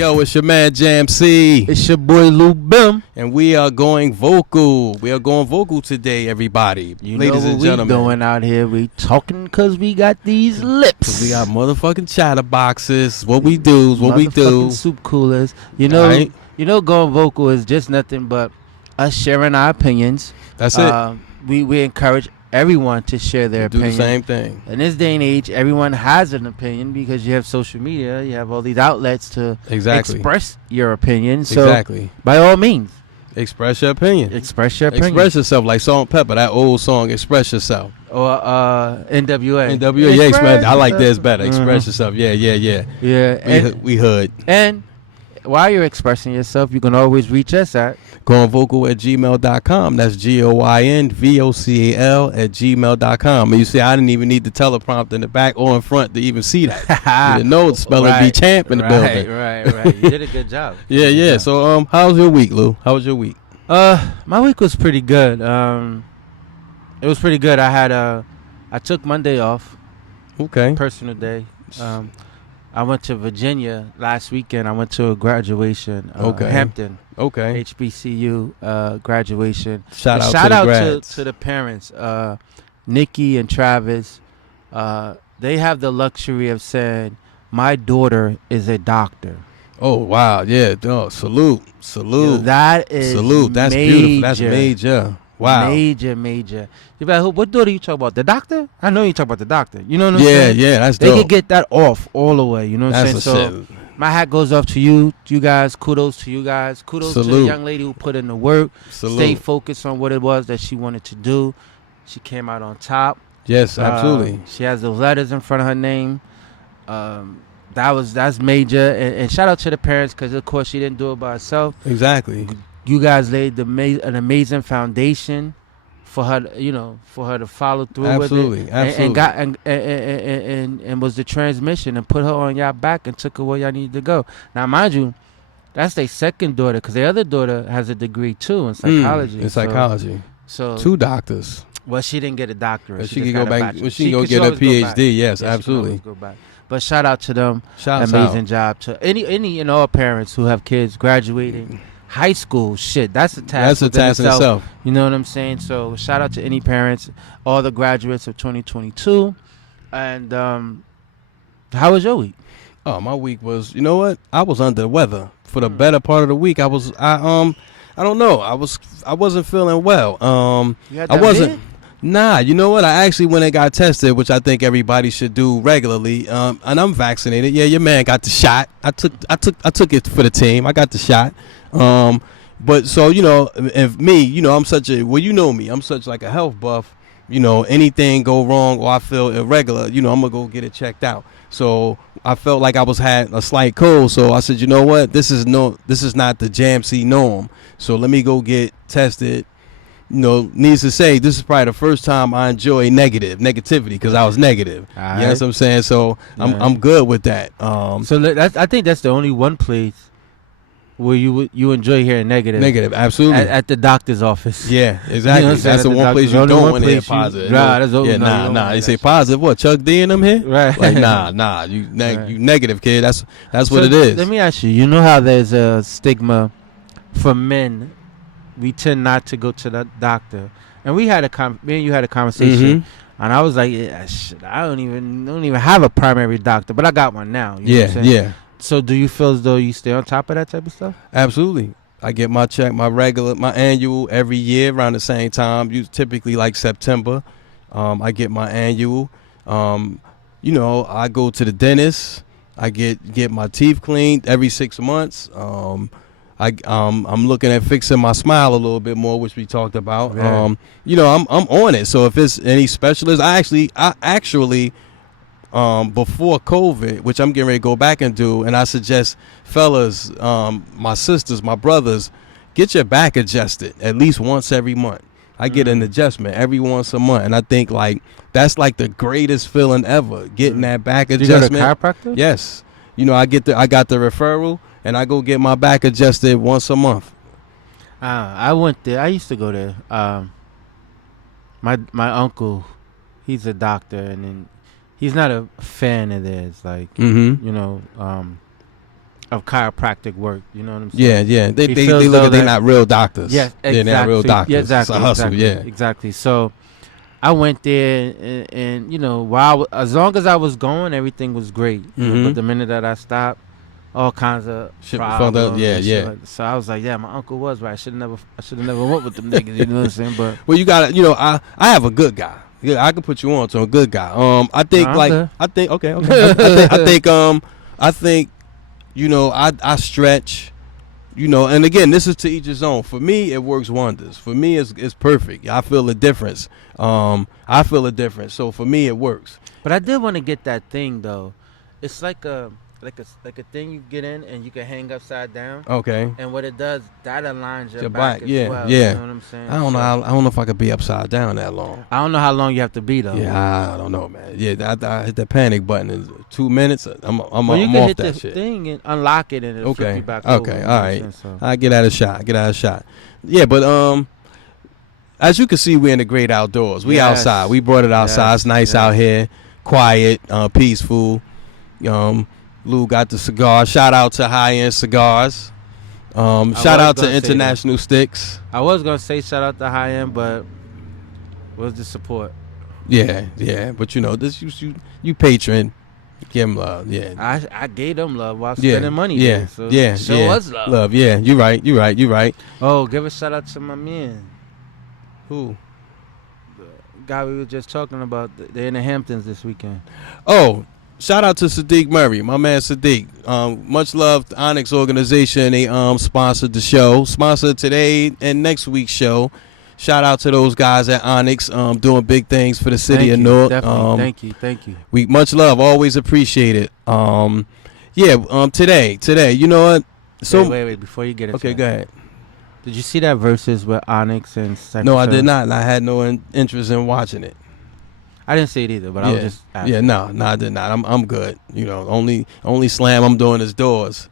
Yo, it's your man JamC. It's your boy Lou-Bim. And we are going vocal. We are going vocal today, everybody. You Ladies know and what gentlemen. we doing out here? We talking because we got these lips. We got motherfucking chatterboxes. What we do is what we do. Motherfucking soup coolers. You know, Right. Going vocal is just nothing but us sharing our opinions. That's it. We encourage everyone to share their Do opinion. the same thing. In this day and age, everyone has an opinion because you have social media, you have all these outlets to express your opinion. So Exactly. by all means, Express your opinion. express your opinion. Express yourself like Salt and Pepper, that old song, Express Yourself. Or NWA. NWA, yeah, express. I like this yourself. better. Express yourself. Yeah. Yeah. We hood. And while you're expressing yourself, you can always reach us at goinvocal@gmail.com. That's GOINVOCAL at gmail.com. And you see, I didn't even need the teleprompter in the back or in front to even see that. You didn't know Spelling Bee Champ in the building. Right. You did a good job. Yeah. So, how's your week, Lou? How was your week? My week was pretty good. It was pretty good. I took Monday off. Okay. Personal day. I went to Virginia last weekend. I went to a graduation. Hampton. Okay. HBCU graduation. Shout out to the parents, Nikki and Travis. They have the luxury of saying, "My daughter is a doctor." Oh wow, yeah. Oh, salute. That is salute. That's major. beautiful. That's major. Wow. Major. You like, what daughter you talk about? The doctor? I know you talk about the doctor. You know what I'm saying? Yeah. That's they dope. can get that off all the way. You know what I'm saying? That's So my hat goes off to you guys. Kudos to you guys. Kudos to the young lady who put in the work. Salute. Stay focused on what it was that she wanted to do. She came out on top. Yes, absolutely. She has those letters in front of her name. That's major. And shout out to the parents because of course she didn't do it by herself. Exactly. You guys laid an amazing foundation for her, for her to follow through with it. Absolutely. And was the transmission and put her on y'all back and took her where y'all needed to go. Now, mind you, that's their second daughter because their other daughter has a degree too in psychology. In psychology. So 2 doctors. Well, she didn't get a doctorate. She can go back. She can go get a PhD. Yes, absolutely. Go back. But shout out to them. Shouts amazing out. job to any and all parents who have kids graduating high school. Shit, that's a task. That's a task in itself. You know what I'm saying? So shout out to any parents, all the graduates of 2022. And how was your week? Oh, my week was. You know what? I was under the weather for the better part of the week. I don't know. I wasn't feeling well. You had I that wasn't. vid? Nah, you know what? I actually went and got tested, which I think everybody should do regularly. And I'm vaccinated. Yeah, your man got the shot. I took it for the team. I got the shot. But so if me, I'm such a you know me. I'm such like a health buff. Anything go wrong or I feel irregular, I'm gonna go get it checked out. So I felt like I had a slight cold. So I said, you know what? This is not the JamC norm. So let me go get tested. Needs to say, this is probably the first time I enjoy negativity because I was negative. You know what I'm saying? So I'm good with that. I think that's the only one place where you enjoy hearing negative. Negative, absolutely. At the doctor's office. Yeah, exactly. That's the one place you don't want to hear positive. Nah. They say positive. What? Chuck D and them here? Right. Like nah. You negative, kid. That's what it is. Let me ask you. You know how there's a stigma for men. We tend not to go to the doctor, and me and you had a conversation, and I was like, I don't even have a primary doctor, but I got one now. You know what I'm saying? Yeah. So do you feel as though you stay on top of that type of stuff? Absolutely. I get my check, my annual every year around the same time. Typically like September. I get my annual. I go to the dentist. I get my teeth cleaned every 6 months. I'm looking at fixing my smile a little bit more, which we talked about. Yeah. I'm on it. So if it's any specialist, I actually before COVID, which I'm getting ready to go back and do, and I suggest fellas, my sisters, my brothers, get your back adjusted at least once every month. I get an adjustment every once a month, and I think like that's like the greatest feeling ever, getting that back adjustment. You go to a chiropractor? Yes. I got the referral. And I go get my back adjusted once a month. I went there. I used to go there. My uncle, he's a doctor, and then he's not a fan of theirs. Like, of chiropractic work. You know what I'm saying? Yeah. They look at they're not real doctors. Yes, exactly. Yeah, they're not real doctors. Yeah, exactly. It's a hustle. Exactly, exactly. So I went there, and you know, while as long as I was going, everything was great. You know, but the minute that I stopped, all kinds of shit problems. Yeah. So I was like, yeah, my uncle was right. I should have never went with them niggas. You know what I'm saying? But well, you gotta, you know, I have a good guy. Yeah, I can put you on to a good guy. I think I think, you know, I stretch, you know, and again, this is to each his own. For me, it works wonders. For me, it's perfect. I feel a difference. So for me, it works. But I did want to get that thing though. It's like a thing you get in and you can hang upside down. Okay. And what it does, that aligns your back as yeah, well. Yeah. You know what I'm saying? I don't know if I could be upside down that long. I don't know how long you have to be though. Yeah, I don't know, man. Yeah, I hit the panic button in 2 minutes. I'm you off can that hit the shit. Thing and unlock it and it'll flip you back over. Okay, all right. I get out a shot. Yeah, but as you can see, we're in the great outdoors. We outside. We brought it outside. It's nice out here, quiet, peaceful. Lou got the cigar. Shout out to High End Cigars. Shout out to International Sticks. I was gonna say shout out to High End, but what's the support? Yeah. But you know, this you patron, give them love. Yeah. I gave them love while spending money. Yeah. There, so show us love. Love. Yeah. You right. Oh, give a shout out to my man. Who? The guy we were just talking about. They're in the Hamptons this weekend. Oh. Shout out to Sadiq Murray, my man Sadiq. Much love to Onyx Organization. They sponsored the show. Sponsored today and next week's show. Shout out to those guys at Onyx doing big things for the city of Newark. Definitely. Thank you. We much love, always appreciate it. Today, you know what? So wait, before you get it. Okay, go ahead. Did you see that versus with Onyx and Cypher? No, I did not. And I had no interest in watching it. I didn't see it either, but I was just asking. Yeah, no, I did not. I'm good. You know, only slam I'm doing is doors.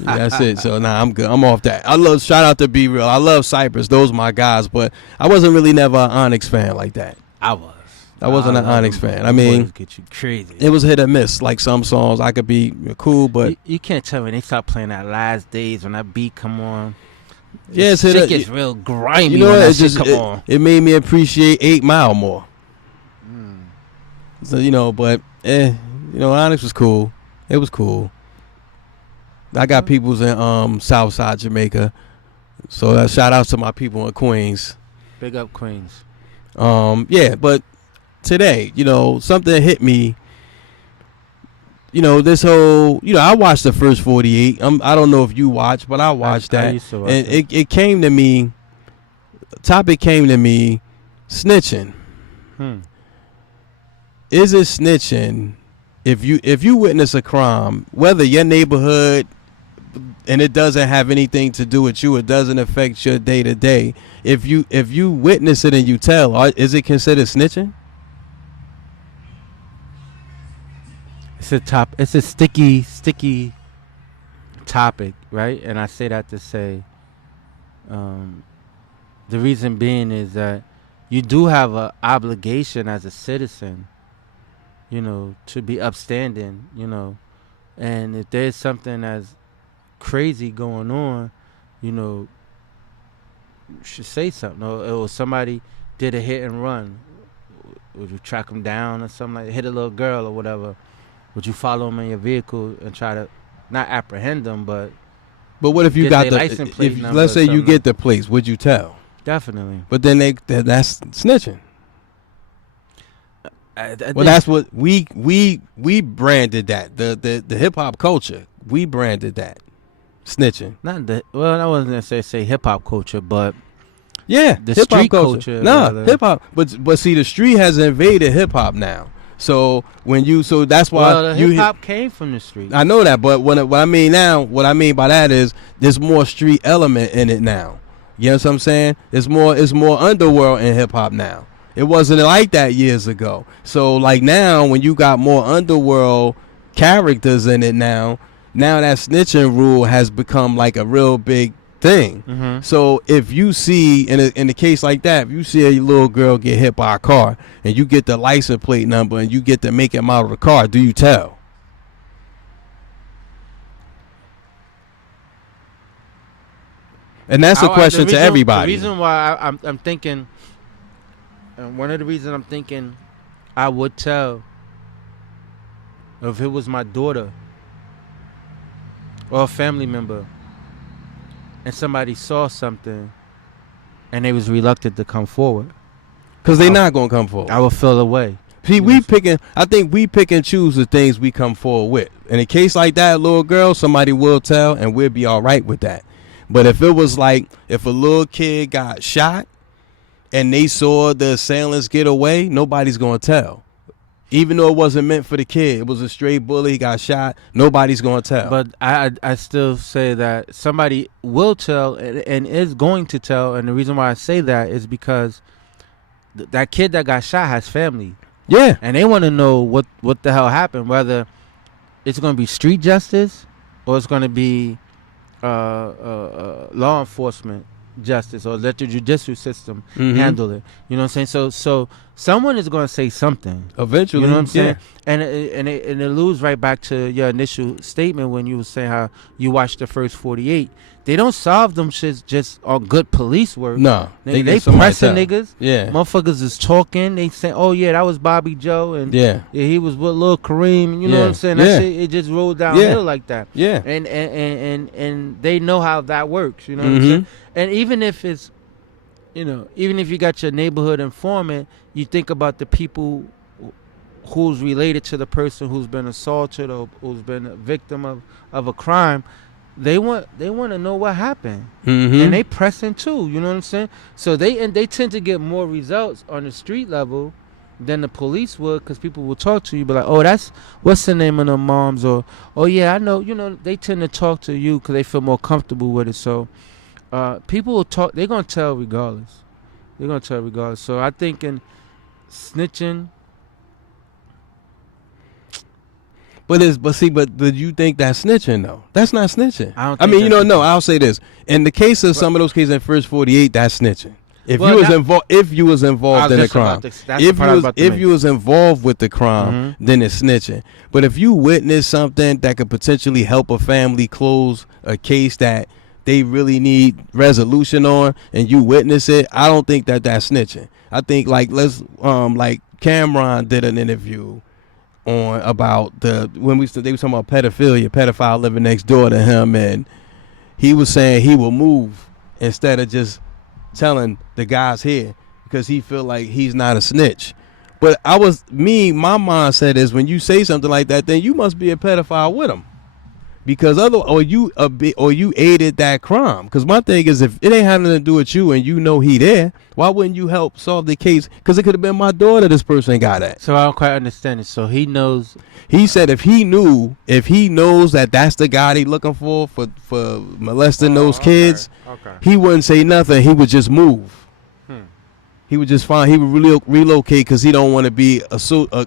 That's it. So I'm good. I'm off that. Shout out to Be Real. I love Cypress. Those are my guys, but I wasn't really never an Onyx fan like that. I wasn't an Onyx fan. I mean, get you crazy. It was hit or miss. Like some songs I could be cool, but you can't tell me they start playing that Last Days when that beat come on. Yeah, it gets real grimy. You know, when that shit come on. It made me appreciate 8 Mile more. So, you know, but Onyx was cool. It was cool. I got peoples in Southside Jamaica, so shout out to my people in Queens. Big up Queens. But today, you know, something hit me. You know, this whole, you know, I watched the first 48. I don't know if you watched, but I watched that, I used to watch and it came to me. Topic came to me, snitching. Is it snitching if you witness a crime, whether your neighborhood and it doesn't have anything to do with you, it doesn't affect your day to day. If you witness it and you tell, is it considered snitching? It's a sticky topic, right? And I say that to say, the reason being is that you do have an obligation as a citizen, you know, to be upstanding, you know, and if there's something that's crazy going on, you know, you should say something. Or somebody did a hit and run, would you track them down or something like that? Hit a little girl or whatever, would you follow them in your vehicle and try to not apprehend them, but what if you got the license plate number? Let's say you get the police, would you tell? Definitely. But then that's snitching. Well, that's what we branded that the hip hop culture. We branded that snitching. I wasn't gonna say hip hop culture, but the street culture. Hip hop. But see, the street has invaded hip hop now. So that's why the hip hop came from the street. I know that, but what I mean by that is there's more street element in it now. You know what I'm saying? It's more underworld in hip hop now. It wasn't like that years ago. So like now, when you got more underworld characters in it now that snitching rule has become like a real big thing. Mm-hmm. So if you see in a case like that, if you see a little girl get hit by a car and you get the license plate number and you get the make and model of the car, do you tell? And that's a question to everybody. The reason why I'm thinking, and one of the reasons I'm thinking I would tell if it was my daughter or a family member and somebody saw something and they was reluctant to come forward. Because they're not going to come forward. I would feel away. See, I think we pick and choose the things we come forward with. In a case like that, little girl, somebody will tell and we'll be all right with that. But if it was like, if a little kid got shot and they saw the assailants get away, nobody's going to tell. Even though it wasn't meant for the kid, it was a stray bullet, he got shot, nobody's going to tell. But I still say that somebody will tell and is going to tell, and the reason why I say that is because that kid that got shot has family. Yeah. And they want to know what the hell happened, whether it's going to be street justice or it's going to be law enforcement justice, or let the judicial system handle it. You know what I'm saying? So someone is going to say something eventually. You know what I'm saying? Yeah. And it alludes right back to your initial statement when you were saying how you watched the first 48. They don't solve them shits just on good police work. No, they pressing niggas. Yeah, motherfuckers is talking. They say, "Oh yeah, that was Bobby Joe," and yeah, he was with Lil Kareem. You know what I'm saying? That shit, it just rolled downhill like that. Yeah, and they know how that works. You know what I'm saying? And even if it's, even if you got your neighborhood informant, you think about the people who's related to the person who's been assaulted or who's been a victim of a crime. They want to know what happened, and they pressing too. You know what I'm saying? So they tend to get more results on the street level than the police would, because people will talk to you, be like, "Oh, what's the name of them moms?" Or, "Oh yeah, I know." They tend to talk to you because they feel more comfortable with it. So people will talk. They're gonna tell regardless. So I think in snitching. But you think that's snitching though? That's not snitching. I mean, no. I'll say this: in the case of some of those cases in first 48, that's snitching. If you was involved in the crime, if you was involved with the crime, then it's snitching. But if you witness something that could potentially help a family close a case that they really need resolution on, and you witness it, I don't think that's snitching. I think like Camron did an interview on about they were talking about pedophile living next door to him, and he was saying he will move instead of just telling the guys here because he feel like he's not a snitch. But my mindset is when you say something like that, then you must be a pedophile with him, because or you aided that crime. Because my thing is, if it ain't having to do with you and you know he there, why wouldn't you help solve the case? Because it could have been my daughter this person got at. So I don't quite understand it. So he knows. He said if he knows that that's the guy they looking for molesting those kids, he wouldn't say nothing. He would just move. He would just he would relocate because he don't want to be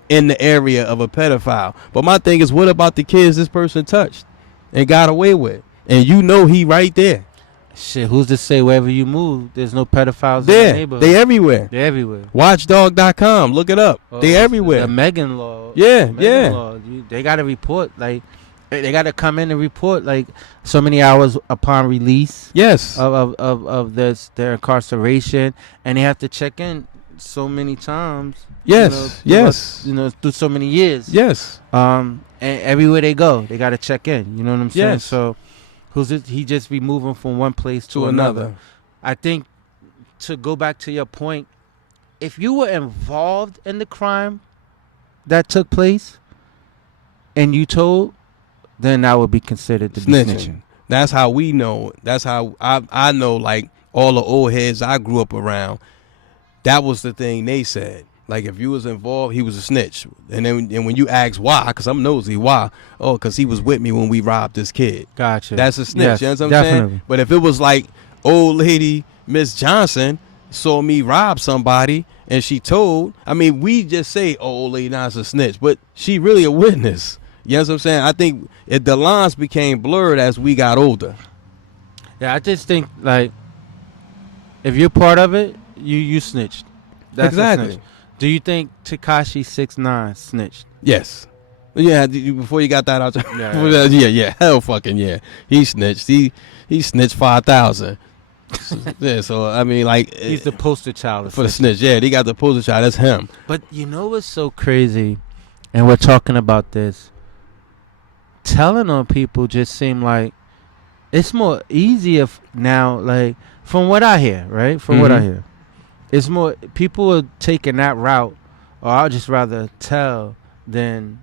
in the area of a pedophile. But my thing is, what about the kids this person touched and got away with? And he right there. Shit, who's to say wherever you move, there's no pedophiles in the neighborhood? They everywhere. They're everywhere. Watchdog.com. Look it up. They everywhere. The Megan law. Yeah, law. They got to report. Like, they got to come in and report like so many hours upon release. Yes. Of their incarceration, and they have to check in so many times. Yes. Through so many years. Yes. And everywhere they go, they got to check in. You know what I'm saying? Yes. So. He just be moving from one place to another. I think, to go back to your point, if you were involved in the crime that took place and you told, then that would be considered to be snitching. That's how we know. That's how I know, like, all the old heads I grew up around, that was the thing they said. Like, if you was involved, he was a snitch. And when you ask why, because I'm nosy, why? Oh, because he was with me when we robbed this kid. Gotcha. That's a snitch. Yes, you know what I'm definitely saying? But if it was like old lady Miss Johnson saw me rob somebody and she told, we just say, oh, old lady Johnson a snitch, but she really a witness. You know what I'm saying? I think the lines became blurred as we got older. Yeah, I just think, like, if you're part of it, you snitched. That's exactly. A snitch. Do you think Tekashi 6ix9ine snitched? Yes. Yeah, before you got that out. Yeah, hell fucking yeah. He snitched. He snitched 5,000. Yeah, so I mean, like He's the poster child for the snitch. Yeah, they got the poster child. That's him. But you know what's so crazy, and we're talking about this. Telling on people just seem like it's more easier now. Like from what I hear, right? From what I hear, it's more people are taking that route, or I'll just rather tell than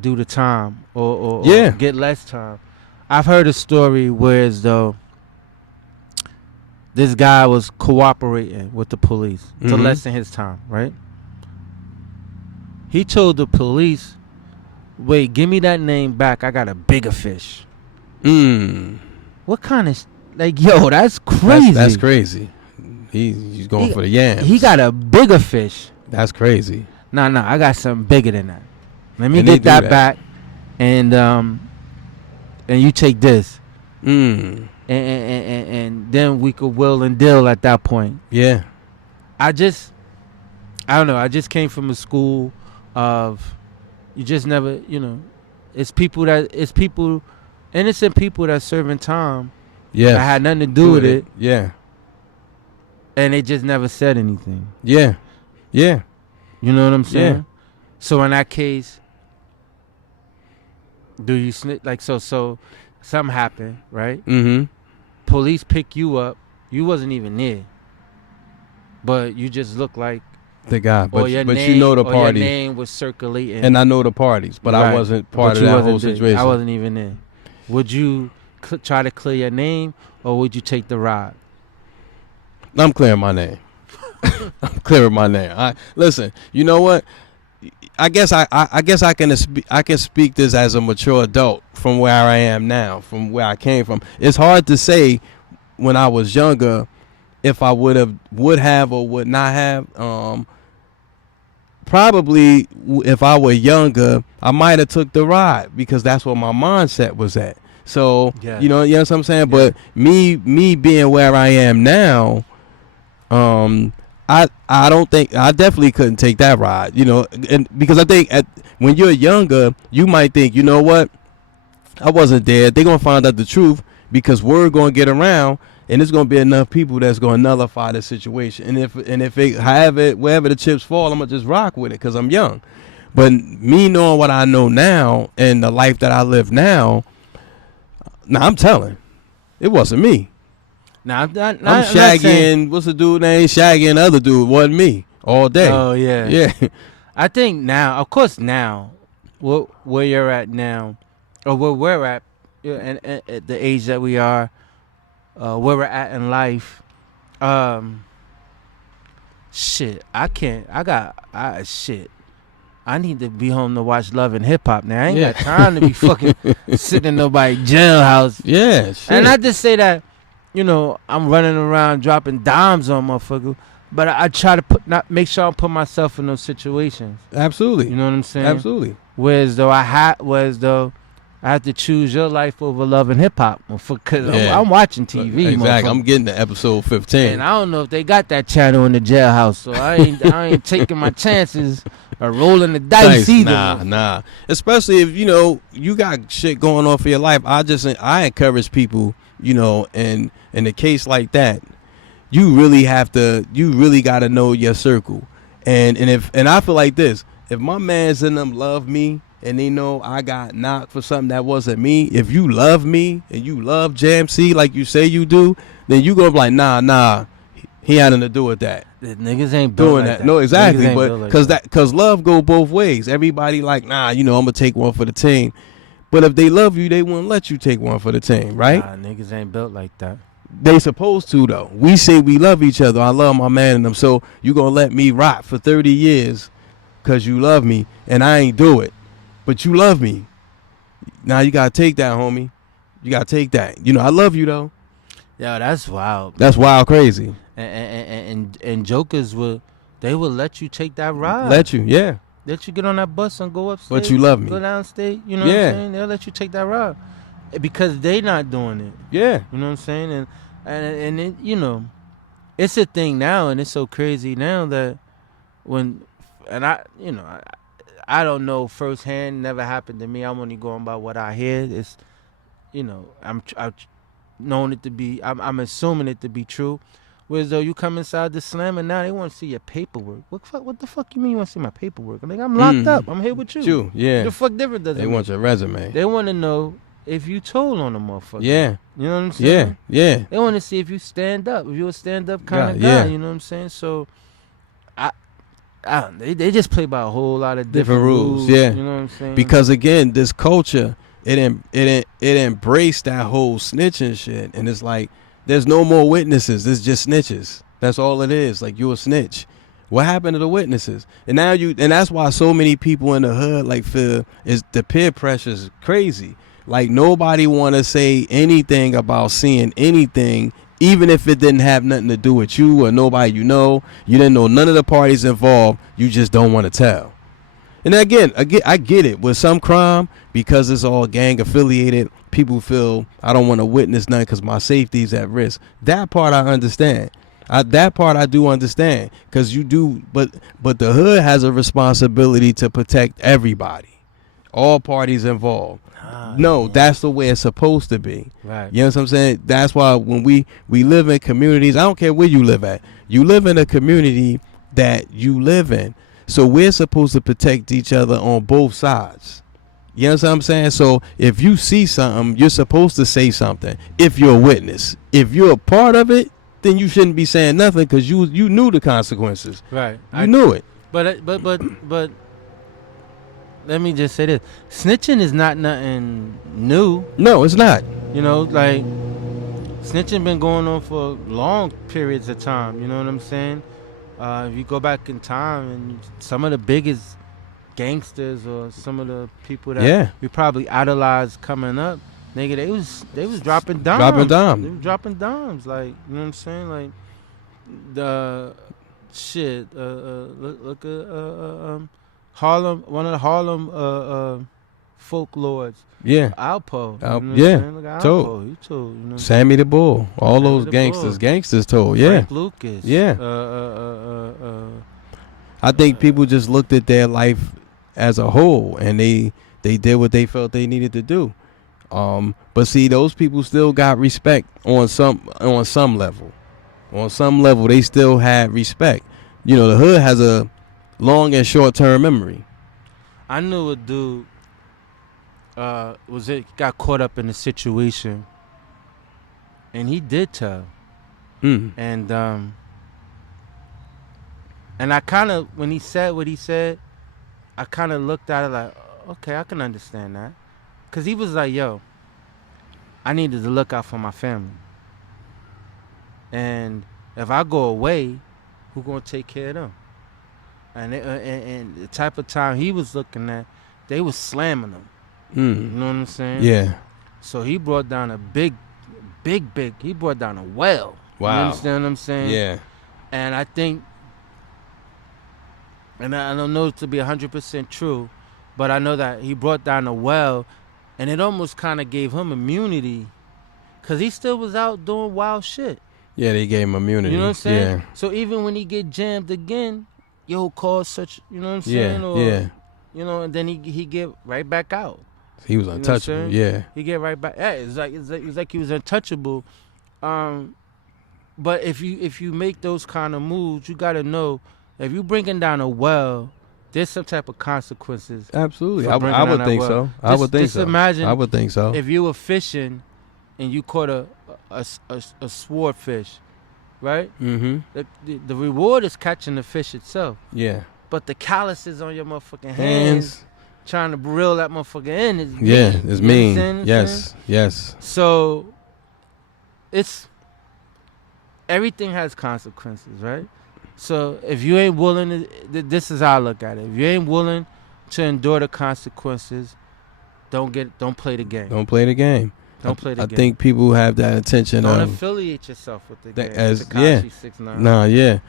do the time or get less time. I've heard a story where as though this guy was cooperating with the police to lessen his time, right? He told the police, wait, give me that name back. I got a bigger fish. What kind of... like, yo, that's crazy. That's crazy. He's going for the yams. He got a bigger fish. That's crazy. Nah, I got something bigger than that. Let me get that back. And you take this. And then we could will and deal at that point. Yeah. I don't know. I just came from a school of you just never, it's innocent people that serving time. Yeah. That had nothing to do with it. Yeah. And they just never said anything. Yeah. Yeah. You know what I'm saying? Yeah. So in that case, do you snitch? Like, so something happened, right? Police pick you up. You wasn't even there. But you just look like the guy. But name, you know the party. Your name was circulating. And I know the parties, but I wasn't part of that whole situation. I wasn't even there. Would you try to clear your name, or would you take the ride? I'm clearing my name. I'm clearing my name. Listen, you know what? I guess I can speak this as a mature adult from where I am now, from where I came from. It's hard to say when I was younger if I would have or would not have. Probably if I were younger, I might have took the ride because that's what my mindset was at. So you know what I'm saying. Yeah. But me being where I am now, I don't think I definitely couldn't take that ride. And because I think when you're younger, you might think, you know what, I wasn't there. They're gonna find out the truth because word gonna get around. And there's gonna be enough people that's gonna nullify the situation. And if it wherever the chips fall, I'm gonna just rock with it because I'm young. But me knowing what I know now and the life that I live now, I'm telling, it wasn't me. I'm shagging. What's the dude name? Shagging the other dude. Wasn't me all day. Oh yeah. Yeah. I think now, of course, now, where you're at now, or where we're at, and at the age that we are. Where we're at in life, shit. I need to be home to watch Love and Hip Hop now. I ain't got time to be fucking sitting in nobody's jailhouse. Yeah, shit. And I just say that, I'm running around dropping dimes on motherfuckers, but I try to make sure I put myself in those situations. Absolutely. You know what I'm saying? Absolutely. Whereas though I have to choose your life over Love and Hip Hop because I'm watching TV. Exactly. I'm getting to episode 15. And I don't know if they got that channel in the jailhouse, so I ain't taking my chances of rolling the dice either. Nah. Especially if you got shit going on for your life. I encourage people, in a case like that, you really got to know your circle. And I feel like this, if my mans in them love me, and they know I got knocked for something that wasn't me. If you love me and you love JamC like you say you do, then you gonna be like, nah, he had nothing to do with that. The niggas ain't doing that. No, exactly. But because love go both ways. Everybody like, I'm gonna take one for the team. But if they love you, they wouldn't let you take one for the team, right? Nah, niggas ain't built like that. They supposed to though. We say we love each other. I love my man and them. So you gonna let me rock for 30 years because you love me and I ain't do it. But you love me. Now you gotta take that, homie. You gotta take that. I love you though. Yo, that's wild. That's wild, crazy. And jokers will let you take that ride. Let you get on that bus and go upstate. But you love me. Go downstate. You know what I'm saying? They'll let you take that ride because they not doing it. Yeah. You know what I'm saying? And it, it's a thing now, and it's so crazy now that I don't know firsthand. Never happened to me. I'm only going by what I hear. It's, known it to be. I'm assuming it to be true. Whereas though you come inside the slam and now they want to see your paperwork. What the fuck you mean you want to see my paperwork? I'm like, I'm locked up. I'm here with you. Yeah. The fuck different does it They want your resume. They want to know if you told on a motherfucker. Yeah. You know what I'm saying? Yeah. They want to see if you stand up. If you're a stand up kind of guy. Yeah. You know what I'm saying? So, they just play by a whole lot of different rules. Yeah. You know what I'm saying? Because again, this culture, it embraced that whole snitching shit, and it's like there's no more witnesses. It's just snitches. That's all it is. Like, you a snitch. What happened to the witnesses? And now and that's why so many people in the hood like feel is the peer pressure is crazy. Like, nobody want to say anything about seeing anything, even if it didn't have nothing to do with you or nobody you know. You didn't know none of the parties involved. You just don't want to tell. And again, I get it. With some crime, because it's all gang affiliated, people feel I don't want to witness nothing because my safety's at risk. That part I understand. That part I do understand, because you do. But the hood has a responsibility to protect everybody, all parties involved. No, that's the way it's supposed to be. Right. You know what I'm saying? That's why when we live in communities, I don't care where you live at. You live in a community that you live in. So we're supposed to protect each other on both sides. You know what I'm saying? So if you see something, you're supposed to say something. If you're a witness, if you're a part of it, then you shouldn't be saying nothing, because you knew the consequences. Right. You knew it. But let me just say this: snitching is not nothing new. No, it's not. You know, like, snitching been going on for long periods of time. You know what I'm saying? If you go back in time, and some of the biggest gangsters or some of the people that we probably idolized coming up, nigga, they was dropping dimes. They was dropping dimes. Like, you know what I'm saying? Like, the shit. Look at Harlem. One of the Harlem folk lords. Yeah. Alpo. Yeah. Look at Told. Alpo. He told. You know, Sammy the Bull. All Sammy those the gangsters. Bull. Gangsters told. Yeah. Frank Lucas. Yeah. I think people just looked at their life as a whole, and they did what they felt they needed to do. But see, those people still got respect on some level. On some level, they still had respect. You know, the hood has a long and short term memory. I knew a dude got caught up in a situation, and he did tell. And I kind of, when he said what he said, I kind of looked at it like, okay, I can understand that. Because he was like, yo, I needed to look out for my family. And if I go away, who going to take care of them? And the type of time he was looking at, they was slamming him. You know what I'm saying? Yeah. So he brought down a big, he brought down a well. Wow. You understand what I'm saying? Yeah. And I think, and I don't know it to be 100% true, but I know that he brought down a well, and it almost kind of gave him immunity, because he still was out doing wild shit. Yeah, they gave him immunity. You know what I'm saying? Yeah. So even when he get jammed again, yo, cause such, you know what I'm saying? Yeah. You know, and then he get right back out. He was untouchable. Yeah. He get right back. Yeah, it's like he was untouchable. But if you make those kind of moves, you gotta know, if you bringing down a well, there's some type of consequences. Absolutely. I would think so. I would think so. Just imagine. I would think so. If you were fishing and you caught a swordfish, right? Mm-hmm. The reward is catching the fish itself. Yeah. But the calluses on your motherfucking hands trying to reel that motherfucker in is mean. Yeah, it's mean. Yes. So everything has consequences, right? So if you ain't willing to, this is how I look at it. If you ain't willing to endure the consequences, don't play the game. Don't play the game. Don't play the game. I think people have that intention. Don't affiliate yourself with the game. Tekashi 6ix9ine. Nah, yeah.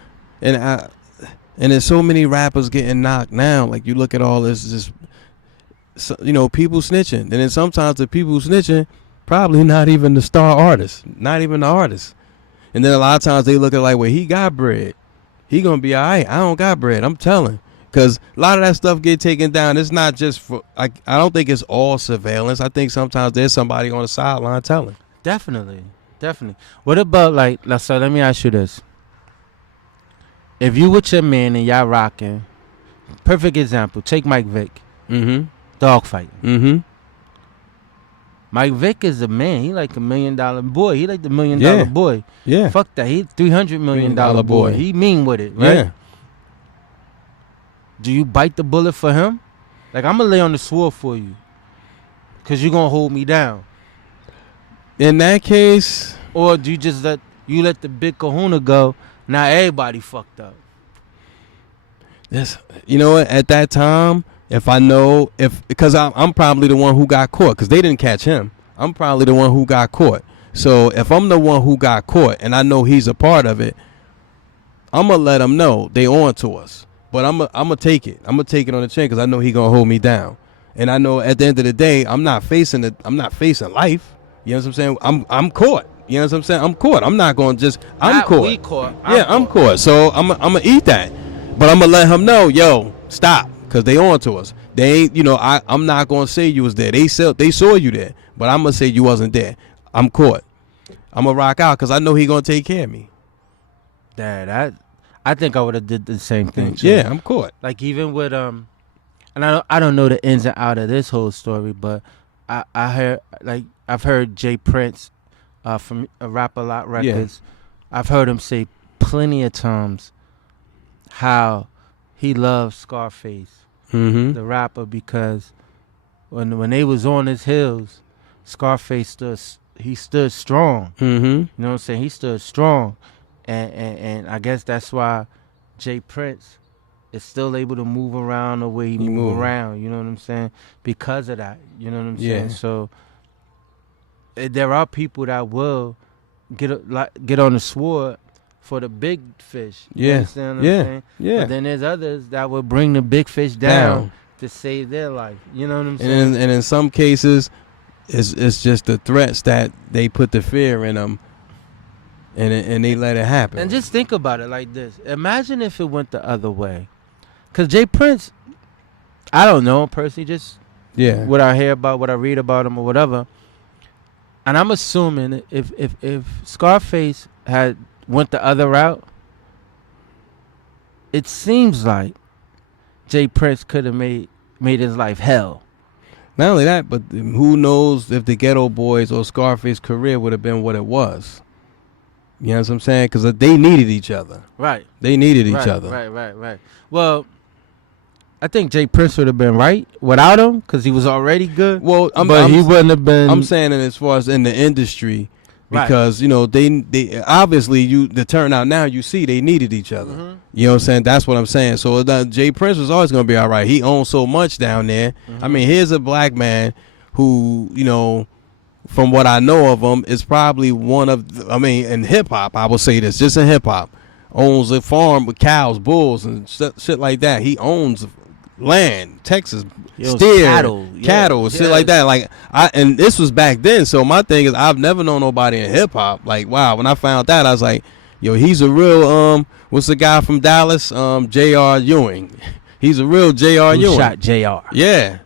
And there's so many rappers getting knocked now. Like, you look at all this, just, you know, people snitching. And then sometimes the people snitching, probably not even the star artist. Not even the artist. And then a lot of times they look at like, well, he got bread. He gonna be all right. I don't got bread. I'm telling. Because a lot of that stuff get taken down. It's not just for, I don't think it's all surveillance. I think sometimes there's somebody on the sideline telling. Definitely. What about so let me ask you this. If you with your man and y'all rocking, perfect example, take Mike Vick. Mm-hmm. Dog fighting. Mm-hmm. Mike Vick is a man. He like $1 million boy. He like the $1 million boy. Yeah. Fuck that. He $300 million boy. He mean with it, right? Yeah. Do you bite the bullet for him? Like, I'm gonna lay on the sword for you, cause you gonna hold me down. In that case, or do you just let the big kahuna go? Now everybody fucked up. Yes, you know what? At that time, because I'm probably the one who got caught, because they didn't catch him. I'm probably the one who got caught. So if I'm the one who got caught and I know he's a part of it, I'm gonna let him know they on to us. But I'm gonna take it. I'm gonna take it on the chin because I know he gonna hold me down. And I know at the end of the day, I'm not facing life. You know what I'm saying? I'm caught. You know what I'm saying? I'm caught. I'm not going to just, I'm caught. We caught. I'm caught. So I'm going to eat that. But I'm going to let him know, yo, stop, because they on to us. They ain't, I'm not going to say you was there. They saw you there. But I'm going to say you wasn't there. I'm caught. I'm going to rock out because I know he going to take care of me. Dad, I think I would have did the same thing too. Yeah, I'm caught. Like even with, and I don't know the ins and out of this whole story, but I heard, like, I've heard Jay Prince from Rap A Lot Records. Yeah. I've heard him say plenty of times how he loves Scarface, the rapper, because when they was on his heels, Scarface stood strong. You know what I'm saying? He stood strong, and I guess that's why Jay Prince is still able to move around the way he move around. You know what I'm saying? Because of that. You know what I'm saying? So there are people that will get on the sword for the big fish. You understand what I'm saying? Yeah. But then there's others that will bring the big fish down to save their life. You know what I'm saying? And in some cases, it's just the threats that they put the fear in them, and they let it happen. And just think about it like this. Imagine if it went the other way. Because Jay Prince, I don't know him personally, just what I hear about, what I read about him or whatever. And I'm assuming if Scarface had went the other route, it seems like Jay Prince could have made his life hell. Not only that, but who knows if the Ghetto Boys or Scarface's career would have been what it was. You know what I'm saying? Because they needed each other. Right. They needed each other. Right. Well, I think Jay Prince would have been right without him because he was already good. Well, he wouldn't have been. I'm saying it as far as in the industry, because they obviously the turnout now you see they needed each other. You know what I'm saying? That's what I'm saying. So Jay Prince was always gonna be all right. He owns so much down there. I mean, here's a black man who, from what I know of him, is probably one of. In hip hop, I will say this, just in hip hop, owns a farm with cows, bulls, and shit like that. He owns land, Texas, steer, cattle, shit like that. And this was back then. So my thing is, I've never known nobody in hip hop. Like, wow, when I found that, I was like, yo, he's a real what's the guy from Dallas? J.R. Ewing. He's a real J.R. Ewing. Shot J.R. Yeah,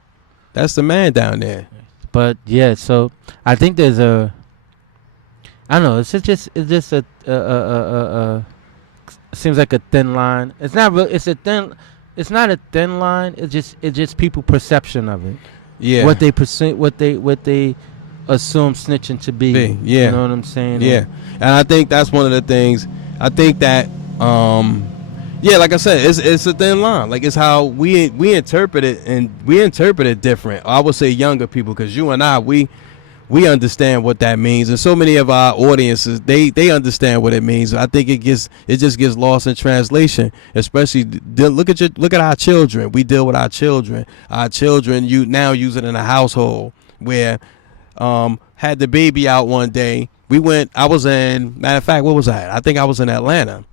that's the man down there. But yeah, so I think there's I don't know. It's just a seems like a thin line. It's not real. It's not a thin line. It's just people perception of it. Yeah. What they assume snitching to be. Yeah. You know what I'm saying? Yeah. And I think that's one of the things. I think that like I said, it's a thin line. Like, it's how we interpret it, and we interpret it different. I would say younger people, because you and I, we understand what that means, and so many of our audiences they understand what it means. I think it just gets lost in translation, especially look at our children. We deal with our children. Our children you now use it in a household where had the baby out one day. I was in, matter of fact, what was I? I think I was in Atlanta.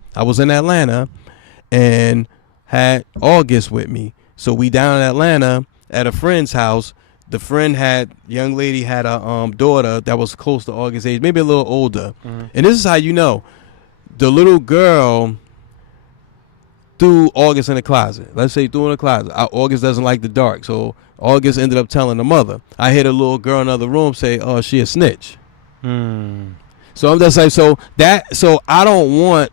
And had August with me. So we down in Atlanta at a friend's house. The young lady had a daughter that was close to August's age, maybe a little older. And this is how you know. The little girl threw August in the closet. Let's say threw in the closet. August doesn't like the dark, so August ended up telling the mother. I hear the little girl in the other room say, "Oh, she a snitch." So I'm just like, so I don't want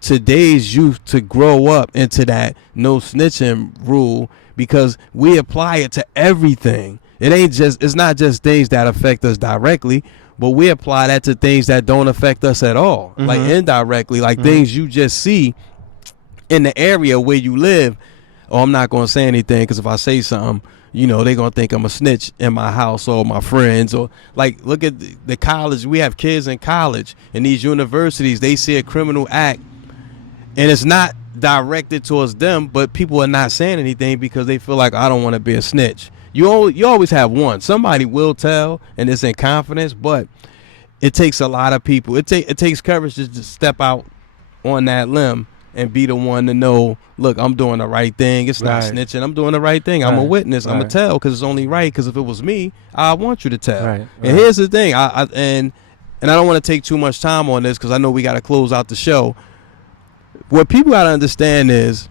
today's youth to grow up into that no snitching rule, because we apply it to everything. It's not just things that affect us directly, but we apply that to things that don't affect us at all, like indirectly, like things you just see in the area where you live. Oh, I'm not gonna say anything, because if I say something, they're going to think I'm a snitch in my house, or my friends, or like, look at the college. We have kids in college, in these universities, they see a criminal act and it's not directed towards them, but people are not saying anything because they feel like, I don't want to be a snitch. You always have one. Somebody will tell, and it's in confidence, but it takes a lot of people. It takes courage to just step out on that limb and be the one to know, look, I'm doing the right thing. It's not snitching. I'm doing the right thing. I'm a witness. I'm going to tell, because it's only right, because if it was me, I want you to tell. And here's the thing, and I don't want to take too much time on this, because I know we got to close out the show. What people got to understand is,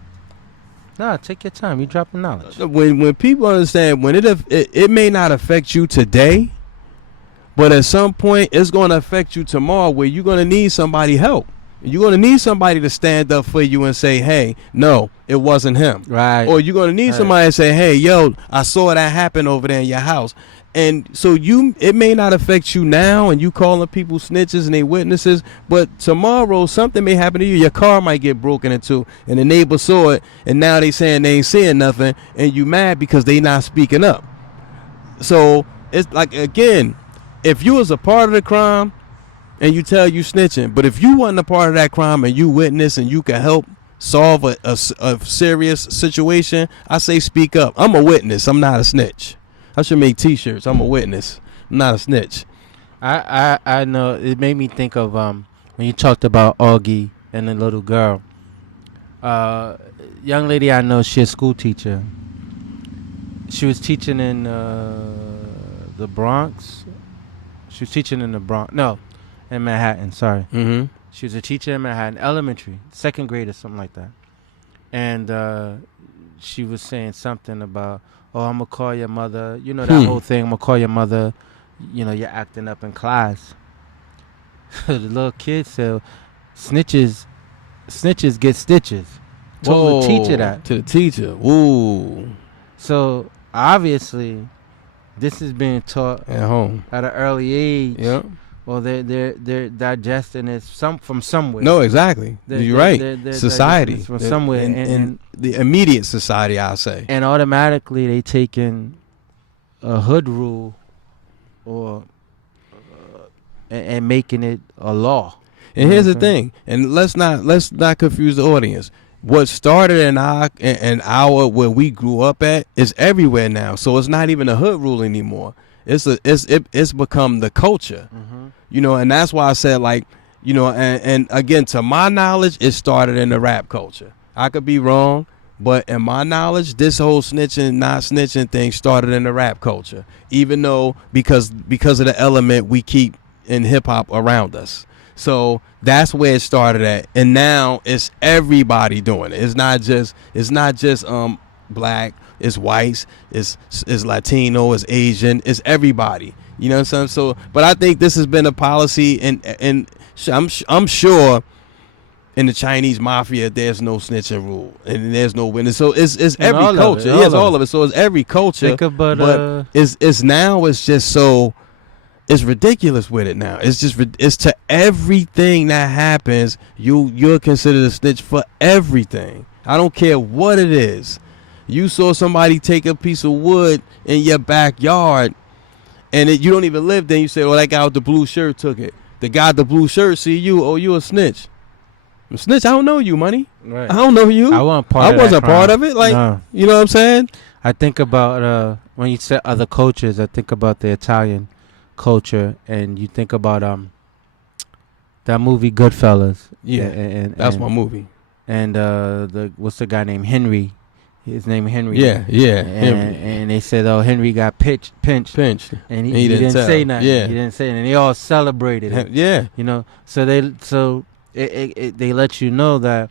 take your time. You dropping knowledge. When people understand, when it may not affect you today, but at some point it's going to affect you tomorrow, where you're going to need somebody help. You're going to need somebody to stand up for you and say, hey, no, it wasn't him. Right. Or you're going to need somebody to say, hey, yo, I saw that happen over there in your house. And so it may not affect you now, and you calling people snitches and they witnesses, but tomorrow something may happen to you. Your car might get broken into, and the neighbor saw it, and now they saying they ain't seeing nothing, and you mad because they not speaking up. So it's like, again, if you was a part of the crime, and you tell you snitching, but if you wasn't a part of that crime and you witness and you can help solve a serious situation, I say speak up. I'm a witness. I'm not a snitch. I should make T-shirts. I'm a witness. I'm not a snitch. I know. It made me think of when you talked about Augie and the little girl. Young lady I know, she's a school teacher. She was teaching in the Bronx. She was teaching in the Bronx. No. In Manhattan, sorry. She was a teacher in Manhattan, elementary, 2nd grade or something like that. And she was saying something about, oh, I'm going to call your mother. You know, that whole thing, I'm going to call your mother. You're acting up in class. The little kid said, snitches get stitches. Told the teacher that. To the teacher. Ooh. So, obviously, this is being taught at home at an early age. Yep. Well, they're digesting it from somewhere. No, exactly. You're right. They're society from somewhere, and the immediate society, I'll say. And automatically they take in a hood rule, or and making it a law. And here's the thing, and let's not confuse the audience. What started in our where we grew up at is everywhere now. So it's not even a hood rule anymore. It's become the culture. And that's why I said, like, and again, to my knowledge, it started in the rap culture. I could be wrong, but in my knowledge, this whole snitching, not snitching thing started in the rap culture, even though because of the element we keep in hip hop around us. So that's where it started at, and now it's everybody doing it. It's not just black, it's whites, it's Latino, it's Asian, it's everybody. You know what I'm saying? So, but I think this has been a policy, and I'm sure in the Chinese mafia there's no snitching rule and there's no witness. So it's every culture. It's all of it. So it's every culture. But it's just so. It's ridiculous with it now. It's to everything that happens, you're considered a snitch for everything. I don't care what it is. You saw somebody take a piece of wood in your backyard, and you don't even live there. You say, "Oh, that guy with the blue shirt took it." The guy with the blue shirt see you. Oh, you a snitch. I'm a snitch. I don't know you, money. Right. I don't know you. I wasn't part of it. Like, no. You know what I'm saying? I think about when you said other cultures. I think about the Italian culture, and you think about that movie Goodfellas. Yeah, and that's my movie. And what's the guy named Henry? His name Henry. Yeah. And they said, oh, Henry got pinched, and he didn't say nothing. Yeah. He didn't say anything. And they all celebrated it. Yeah. So they let you know that,